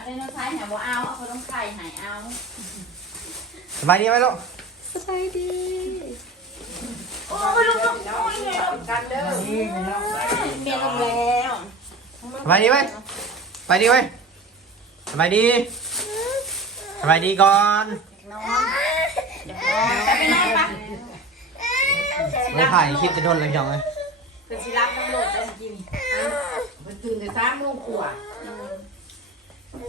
อะไรน้องชายหายบ่เอาเอาเขาต้องไข่หายเอาสบายดีไหมลูกสบายดีโอ้ยลูกลูกโอ้ยกันเด้อเมียลงแล้วสบายดีไหมสบายดีไหมสบายดีสบายดีก่อนนอนเดี๋ยวพอไปไปนอนปะไม่ถ่ายคลิปจะโดนอะไรอย่างเลยเป็นสิรับน้ำโหลดได้กินมันตื่นแต่สามโมงกว่าแ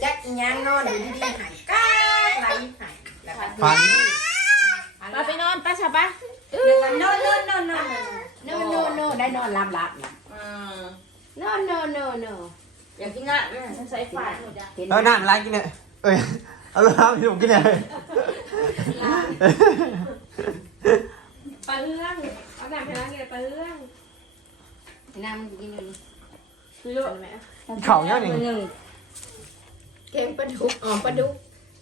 จ็คอีหยังนอนอยู่ดีๆหายก้าไหลหายแล้วก็ฟันไปไปนอนไปชะปะเดี๋ยวกันนอนนอนนอนนอนนอนนอนนอนได้นอนหลับหลับนะอืมนอนนอนนอนนอนอยากกินอะฉันใส่ฝาดหมดจ้ะเห็นเออน้ำอะไรกินเนี่ยเอ้ยเอาลูกน้ำให้ผมกินเลยปลาเรื่องเอาหนังไปล้างไงปลาเรื่องน้ำมันกินอยู่นี่รู้ไหมเข่าเยอะนี่ แกงปลาดุกอ๋อปลาดุก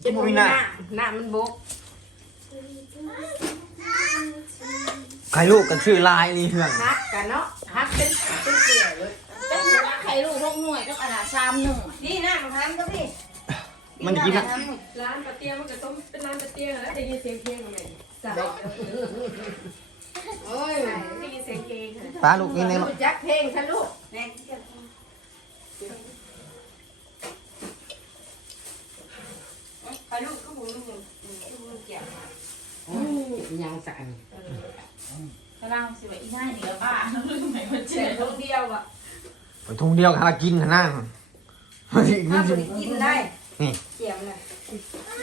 จะบ่มีหน้าหน้ามันบกใครลูกกันชื่อลายลีเหืองฮักกันเนาะฮักเป็นเป็นเกลือเลยเป็นว่าไข่ลูกหกหน่วยกับอันละสามหนึ่งนี่หน้ามันทำก็พี่มันกินอะร้านปลาเตี้ยมันก็ต้องเป็นร้านปลาเตี้ยแล้วได้ยินเสียงเพลงไหมสาวโอ้ยได้ยินเสียงเพลงค่ะตาลูกกินเนี่ยลูกรู้จักเพลงซะลู กแน่ไปลูกก็หูลูกลูกเกี่ยวยังสั่งกำลังสิว่าอีน่าเหนือบ้าลืมไหมว่าเจ็ยงบลูกเดียวอะไปทุ่งเดียวกันละกินนะนั่งมันสิมัถ้านสิ กินได้นี่ เกี่ยวเลย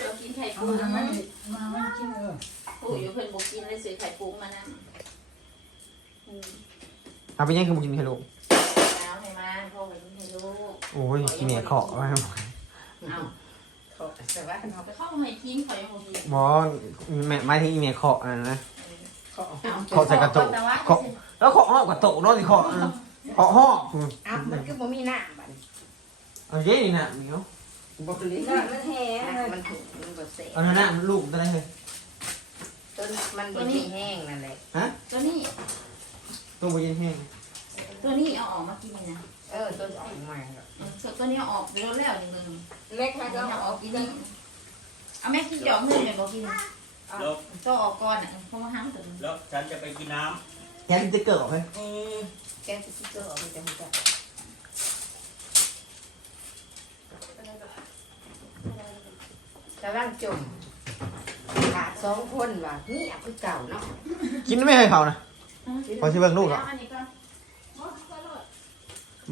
เรากินไข่ปูนะมันมามันกินเออปูอยู่เพิ่นบอกกินเลยซื้อไข่ปูมานั่นอืมเอาไปยังคือมึงกินให้ลูกแล้วให้มันพ่อไปกินให้ลูกโอ้ยกินเนี่ยขอไว้เอา ขอแต่ว่าเขาไปเข้าให้ทิ้งเขายังบอกกินบอแม่ไม่ที่อีเมลขออันนั้นนะ ขอขอใส่กระจกแต่ว่าขอ แล้วขอห่อกระโตกเนาะสิขออันขอห่ออืมอ้าวมันคือบ่มีหน้าบัดเอาเย้นี่นะนี่เนาะบ่คือลิ้นมันแห้งมันถูกมันบ่เสะเอาหน้ามันลูกตัวไหนเลยต้นมันบ่ได้แห้งนั่นแหละฮะตัวนี้ ตัวมันยังแห้งตัวนี้เอาออกมากินนะเออต้นออกมาเออตัวนี้เอาออกไปแล้วแล้วนี่มึงเล็ก เอานะก็เอาออกกินนี่เอาแม่กินหยอกมือเลยบอกกินแล้วตัวออกก่อนอะเพราะว่าห้ามตัวนี้แล้วฉันจะไปกินน้แค่จะเกิดออกไหมำอืมแกสติ๊กเกอร์ออกไปจังจังกำลังจมขาดสองคนว่ะนี่เอาคือเก่าเนาะกินไม่เคยเขานะขอชิมเบิ่งลูกเหรออันนี้ก่อน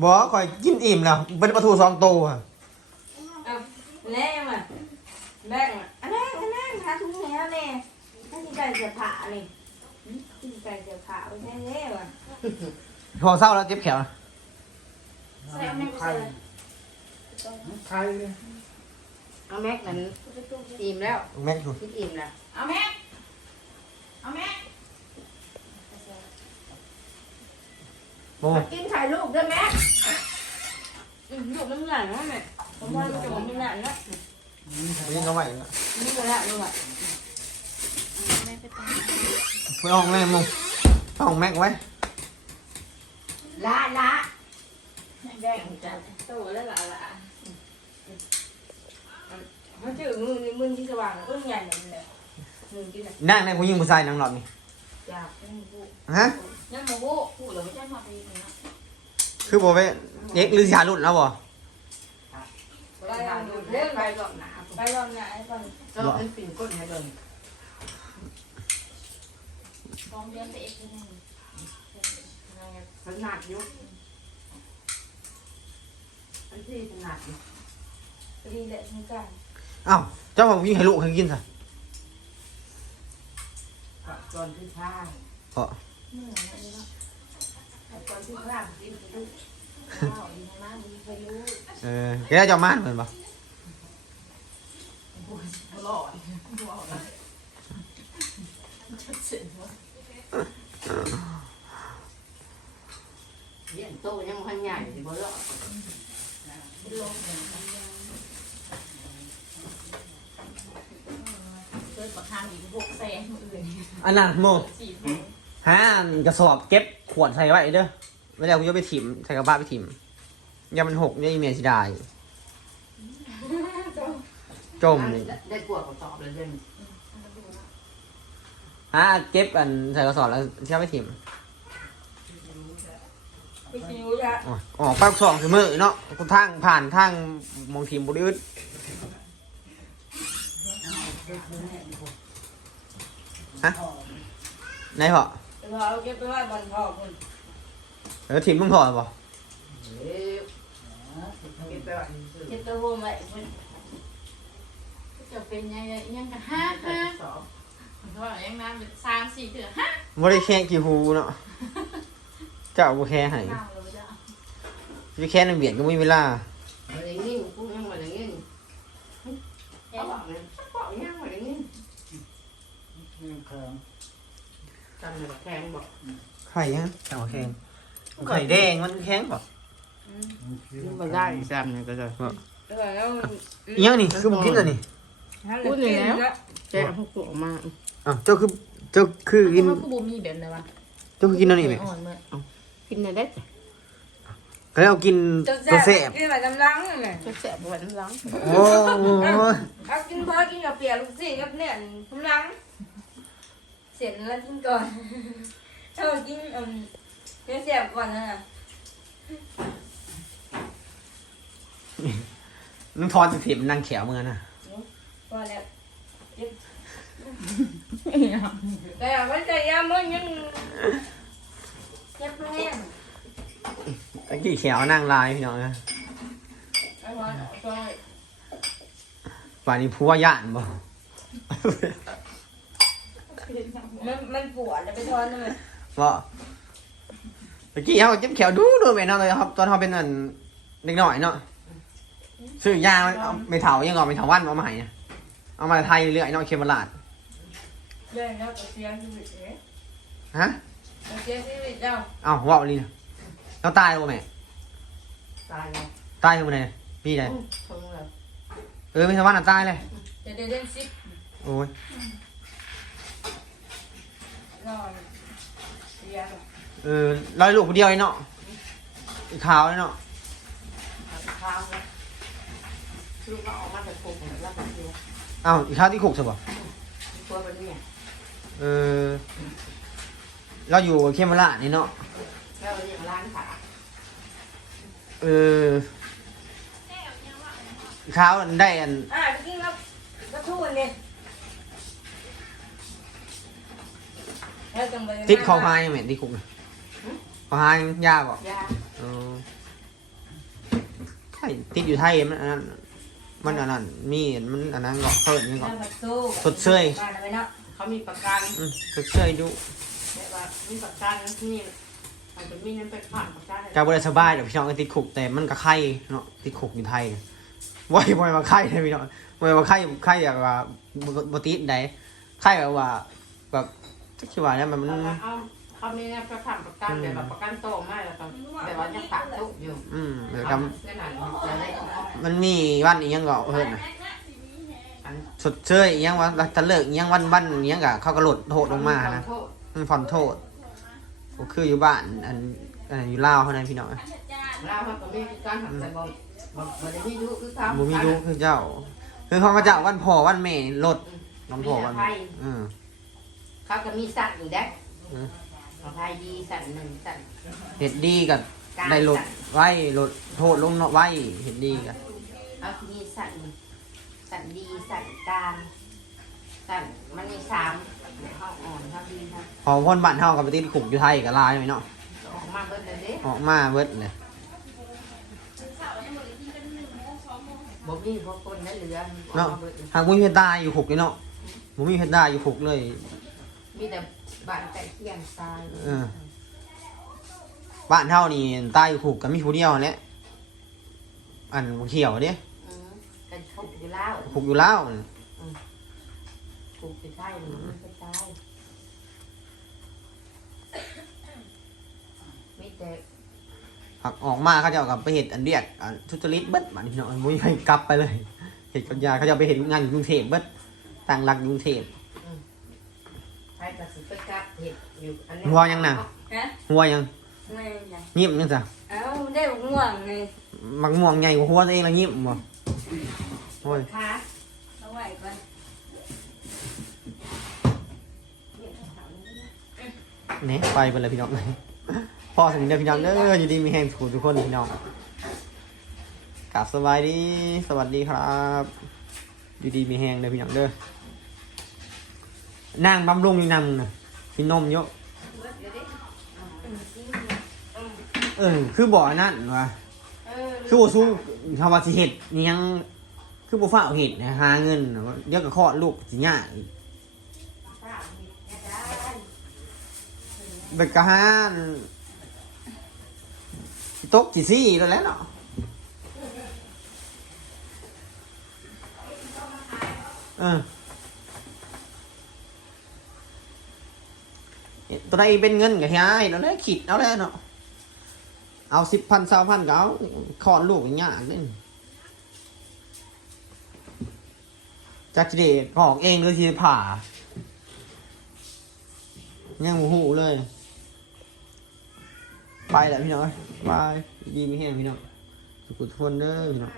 บอกคอยกินอิ่มแล้วเป็นปลาทูสองตัวอะ แน่มาแม่มาอันนั้นอันนั้น หาถุงแหนแน่ถ้าที่ไก่เสียผ่าเลยที่ไก่เสียผ่าไม่ใช่แน่ว่ะพอเศร้าแล้วเจ็บแขนนะใส่เอาแม่กูใส่เลยเอาแม็กนั้นอิ่มแล้วแม่งดูคิดอิ่มแล้วเอาแม่เอาแม่โอ้กินถ่ายรูปด้วยแม็กลูกน้ำหนักนะแม่ผมว่าลูกผมน้ำหนักนะยิ งเขาใหม่นะนี่ก็ละลูกอะไปห้องแม่มึงไปห้องแม็กไว้ละละแบ่งกันโตแล้วละละมันจืดมือมือที่สว่างต้นใหญ่เลยเลยมือที่ไหนนั่งในผู้หญิงผู้ชายนั่งหลอดนี่อยากเป็นผู้ฮะนั่นโมโหพูดเลยไม่ใช่พอดีนะคือบอกไปเอ็กซ์หรือชาลุดแล้วบ่ไปลองดูเล่นไปลองหนา ไปลองงานไอ้ก่อนเราเป็นปิ่นก้นให้เบิ่งสองเดือนไปเอ็กซ์นึงขนาดยุกอันที่ขนาดยุกดีแหละทั้งกันอ้าวเจ้าบอกวิ่งให้ลูกให้กินสิตอนที่ท่าเพราะตอนที่ท่ากินลูกข้าวดีมากดีไปรู้เออแกได้เจ้าม่านเหมือนปะ หลอดจะเสร็จวะเลี้ยงโตยังมันใหญ่สิบ่รอดเกิดประคามอีกหกแสนมืออื่นอันนั้นโมสี่ฮะกระสอบเก็บขวดใส่ไว้เด้อไม่ได้เอากูจะไปถิ่มใส่กระบะไปถิ่มอย่ามันหกเนี่ยอีเมียสิได้ จมนี่ได้กวดกระสอบเลยเดินฮะเก็บอันใส่กระสอบแล้วเชื่อไปถิ่มไปชิวจ้ะอ๋อออกไปสองคือมือเนาะทางผ่านทางมองทีมบุรีอึดฮะไหนพอเราเก็บไปไว้บนพ่อคุณเออทีมมึงถอดป่ะเอ๊ะเก็บไปไว้เจ็ดตัวไว้เพิ่น จะเป็นยังไงยังกันห้าใส่ห้ากระสอบเพราะว่ายังน้ำเป็นสามสี่เถื่อห้าบ่ได้แค่กี่ฮูเนาะเจ้าบ่แค่ให้น้ำเลยจ้ะสิแค่ในเบียดก็ไม่มีเวลามาอย่างนี้กูยังมาอย่างนี้เขาบอกเลยเขาบอกยังมาอย่างนี้จำเลยแข็งบอกไข่ฮะเจ้าแข็งไข่แดงมันแข็งป่ะมาได้จำเลยก็จะแล้วอีหยังนี่คือบ่กินอะนี่ พูดอย่างนี้แล้วแจ้งพวกกูออกมาอ้าวเจ้าคือเจ้าคือกิน มันคือบูมีแบบไหนวะเจ้าคือกินอันนี้ไหมอ่อนเมื่อกินในเด็ดก็เลยเอากินจะตัวแซ่บกินแบบกำลังเลยจะแสบปวดหลังโอ้โหเอากินพอกินกับเปียลูกศิษย์กับเนี่ยกำลังเสร็จแล้วกินก่อนถ้ากินอืมเนื้อเสียบก่อนนะมึงทอนสิเสียบนั่งแขวมึงอะนะพ อแล้วเจ็บแต่ว่าใจยามันยังเจ็บแน่นตะกี้แขวนั่งลายพี่น้องนะเอาไว้เอาไว้ป่านนี้ผัวย่านบ่มันมันปวดแล้วไปทอนเลยบ่ตะกี้เขาเจ็บแขวดูดูไปเนาะเลยครับ ตอนเขาเป็นอันเด็กหน่อยเนาะซื้อยาเอาไม่เถายังเอาไม่เถาวันเอามาให้นะ เอามาไทยเรื่อยๆเนาะเคมราดเดินแล้วก็เสียชีวิตเลยฮะก็เสียชีวิตแล้วเอ้าว่าวลีนะเราตายบ่แม่ตายแล้วตายคือบ่ได้พี่ได้ทงเลยเออไม่เถาวันน่ะตายเลยจะเดินเดินซิปโอ้ยนอนเสียเออร้อยลูกคนเดียวไอ้เนาะอีกขาวไอ้เนาะข้าวแล้วลูกก็ออกมาจากโคกแล้วก็เดียวเอ้าอีกขาวที่ขกใช่ป่ะตัวเป็นเนี่ยเออเราอยู่เคมราดนี่เนาะแล้วเรียกร้านขาเอออีกขาวได้อันอะไปกินกับกระทู้เนี่ยแล้วจังไปติดคอพายยังไงติดคุกนะคอพายยากบ่ยาเออใช่ติดอยู่ไทยมันอันนั้น มันอันนั้นมีมันอันนั้นก็เพิ่นยังก่อนแล้วแบบสู้สดเชย บ้านเอาไว้เนาะเขามีประกันอืมสดเชยดูแบบว่ามีประกันที่นี่มันจะมีนั้นไปผ่านประกันจะบ่ได้สบายเดี๋ยวพี่น้องก็ติดคุกแต่มันก็ไข่เนาะติดคุกอยู่ไทยเนี่ยบ่อยบ่อยมาไข่เลยพี่น้องบ่อยมาไข่ไข่แบบว่าบ่บ่ติดใดไข่แบบว่าแบบจักสิว่าเนี่ยมันมันเอาเขามีเนี่ยไปผ่านประกันแบบว่าประกันโตไม่แล้วก็แบบว่ายังฝากตุกอยู่อืมเดี๋ยวเอากเส้นหนังจะได้ำ มันมีวันอีหยังก็เพิ่นน่ะสดเชยอีหยังว่าตะเลิกอีหยังวันวันอีหยังก็เขาก็ลดโทษลงมานะโทษมันผ่อนโทษก็คืออยู่บ้านอันอันอยู่ลาวเท่านั้นพี่น้องเราเขาก็มีการหักแต่บ่บ่บ่ได้มีดูคือเขาบ่มีลูกคือเจ้า คือเขาก็เจ้าวันพ่อวันแม่ลดวันพ่อวันมีภัยอืมเขาก็มีสัตว์อยู่ได้อืมอภัยดีสัตว์หนึ่งสัตว์เฮ็ดดีกับกลางได้ลดสัตว์ไว้ลดโทษลงเนาะไว้เฮ็ดดีกับ เขามีสัตว์สัตว์ดีสัตว์กลางสัตว์มันมีสามเขาอ่อนเขาดีเขาพอคนบ้านเฮาก็ไปติดคุกอยู่ไทยก็ลายไหมเนาะออกมาเบิดเลยเด้ออกมาเบิดเลยบ่มีพวกคนได้เหลือออกเนาะมาเบิดเลยหากบ่มีเพชรตายอยู่คุกเลยเนาะบ่มีเพชรตายอยู่คุกเลย มีแต่บ้านใกล้เคียงตายเออ บ้านเฮานี่ตายอยู่คุกก็มีผู้เดียวแหละอันบ่เขียวเด้ อืมกันทุกอยู่แล้ว คุกอยู่แล้วถูกสิใช่หรือไม่ใช่มีแต่หักออกมาเขาจะเอากลับไปเห็ดอันเดียกอันทุจริตเบิดบัดนี้พี่น้องมุ้ยให้กลับไปเลยเห็ดปัญญาเขาจะเอาไปเห็นงานอยู่กรุงเทพเบิดต่างหลักอยู่กรุงเทพใครตัดสินไปกัดเห็ดอยู่อันนี้หัวยังน่ะฮะหัวยังไม่เป็นไรยิ้มยังจ้ะเอ้าได้บอกง่วงไงมักม่วงใหญ่กว่าหัวตัวเองแล้วยิ้มบ่ โอ้ยขาก่อนเนี่ยไปไปเลยพี่น้องพ่อสนิทเด้อพี่น้องเด้ออยู่ดีมีแห้งถูกทุกคนพี่น้องกลับสบายดีสวัสดีครับ อยู่ดีมีแห้งเด้อพี่น้องเด้อนั่งบำรุงนี่นั่งนะพี่นมเยอะเออคือบ่อนั่นวะเออคือบ่สู้ทำว่าสิเห็ดนี่ยัง คือบ่ฟ้าวเห็ดนะหาเงินเดี๋ยวก็คลอดลูกสิยากอีกเด็กกะหาสิตกสิซี่แล้วแหล้วเนาะเออตัวใดเป็นเงินก็เฮียแล้วแหล้วขีดเอาแล้วเนาะเอาสิบพันสามพันก็เอาคลอดลูกอย่างเงี้ยากนี่ จากสิเดก็ออกเองเลยทีผ่า ยังโมโหเลย ไปแหละพี่น้อยบายดีมีแห้งพี่น้องสุขทุกคนเด้อพี่น้อง